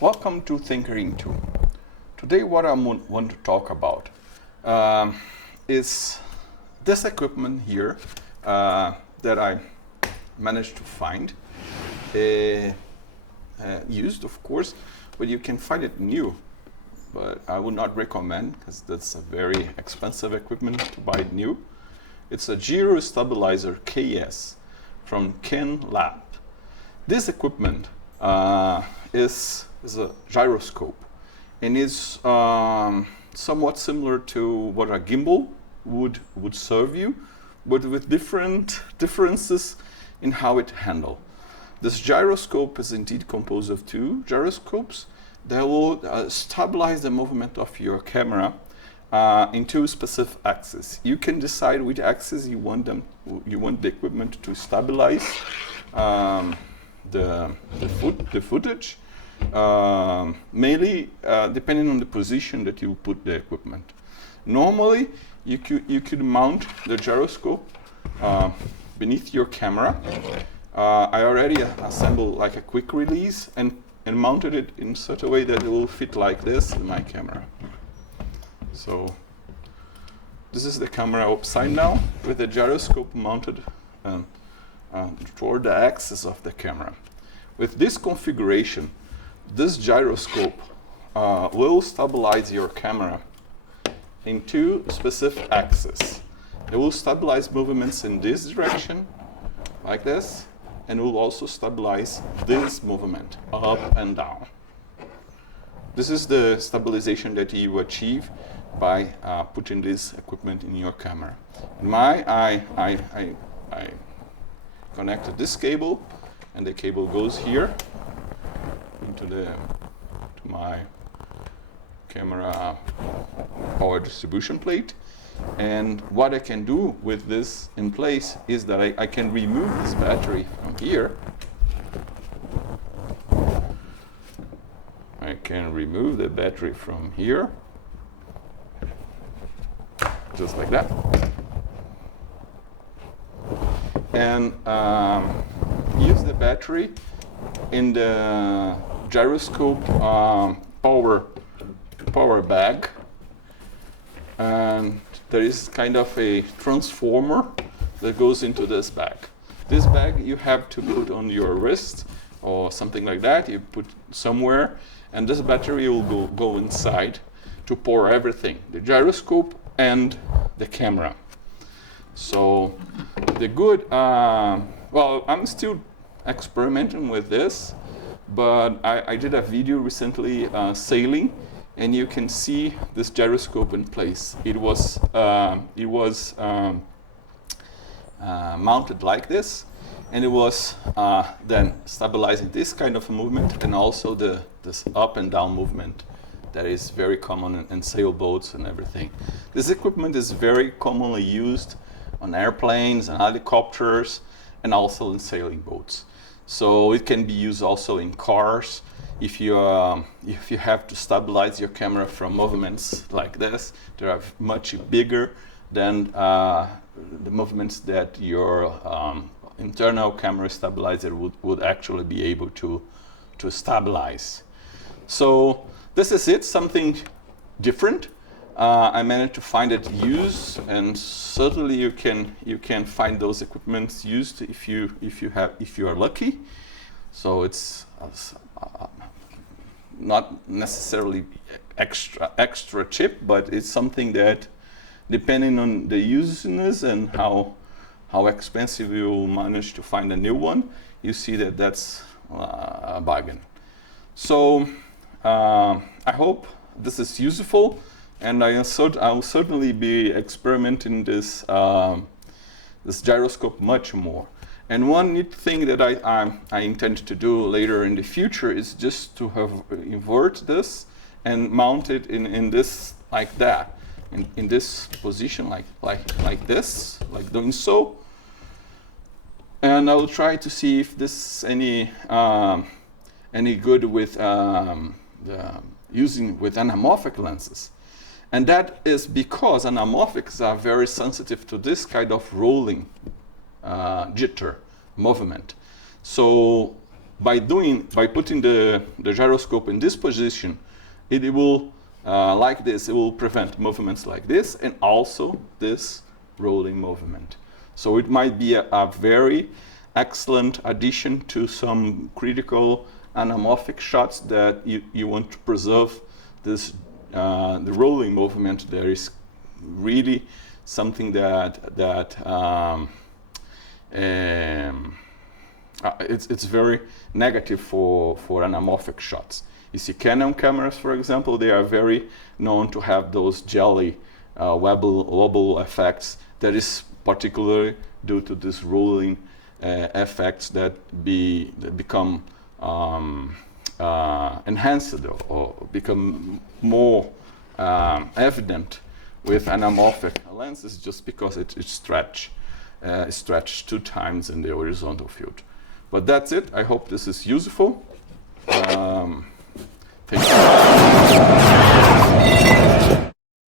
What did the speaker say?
Welcome to Thinkering 2. Today what I want to talk about is this equipment here that I managed to find. Used, of course, but you can find it new. But I would not recommend, because that's a very expensive equipment to buy it new. It's a gyro stabilizer KS from Ken Lab. This equipment is a gyroscope and is somewhat similar to what a gimbal would serve you, but with differences in how it handles. This gyroscope is indeed composed of two gyroscopes that will stabilize the movement of your camera in two specific axes. You can decide which axis you want the equipment to stabilize the footage, mainly depending on the position that you put the equipment. Normally, you could mount the gyroscope beneath your camera. I already assembled like a quick release and mounted it in such a way that it will fit like this in my camera. So this is the camera upside down with the gyroscope mounted toward the axis of the camera. With this configuration, this gyroscope will stabilize your camera in two specific axes. It will stabilize movements in this direction, like this, and will also stabilize this movement, up and down. This is the stabilization that you achieve by putting this equipment in your camera. In my I connected this cable, and the cable goes here to my camera power distribution plate. And what I can do with this in place is that I can remove this battery from here. I can remove the battery from here, just like that. And use the battery in the gyroscope power bag. And there is kind of a transformer that goes into this bag. This bag you have to put on your wrist or something like that. You put somewhere, and this battery will go inside to power everything, the gyroscope and the camera. So the good, well, I'm still experimenting with this, but I did a video recently sailing, and you can see this gyroscope in place. It was mounted like this, and it was then stabilizing this kind of movement and also this up and down movement that is very common in sailboats and everything. This equipment is very commonly used on airplanes and helicopters and also in sailing boats. So it can be used also in cars. If you have to stabilize your camera from movements like this, they are much bigger than the movements that your internal camera stabilizer would actually be able to stabilize. So this is it, something different. I managed to find it used, and certainly you can find those equipments used if you are lucky. So it's not necessarily extra cheap, but it's something that, depending on the useness and how expensive you will manage to find a new one, you see that that's a bargain. So I hope this is useful, and I will certainly be experimenting this gyroscope much more. And one neat thing that I intend to do later in the future is just to invert this and mount it in this like that, in this position like this, like doing so. And I will try to see if this is any good with using with anamorphic lenses. And that is because anamorphics are very sensitive to this kind of rolling jitter movement. So by putting the gyroscope in this position, it will, like this, it will prevent movements like this and also this rolling movement. So it might be a very excellent addition to some critical anamorphic shots that you want to preserve this the rolling movement. There is really something that it's very negative for anamorphic shots. You see Canon cameras, for example, they are very known to have those jelly wobble effects. That is particularly due to this rolling effects that become enhanced or become more evident with anamorphic lenses, just because it's stretched 2 times in the horizontal field. But that's it. I hope this is useful.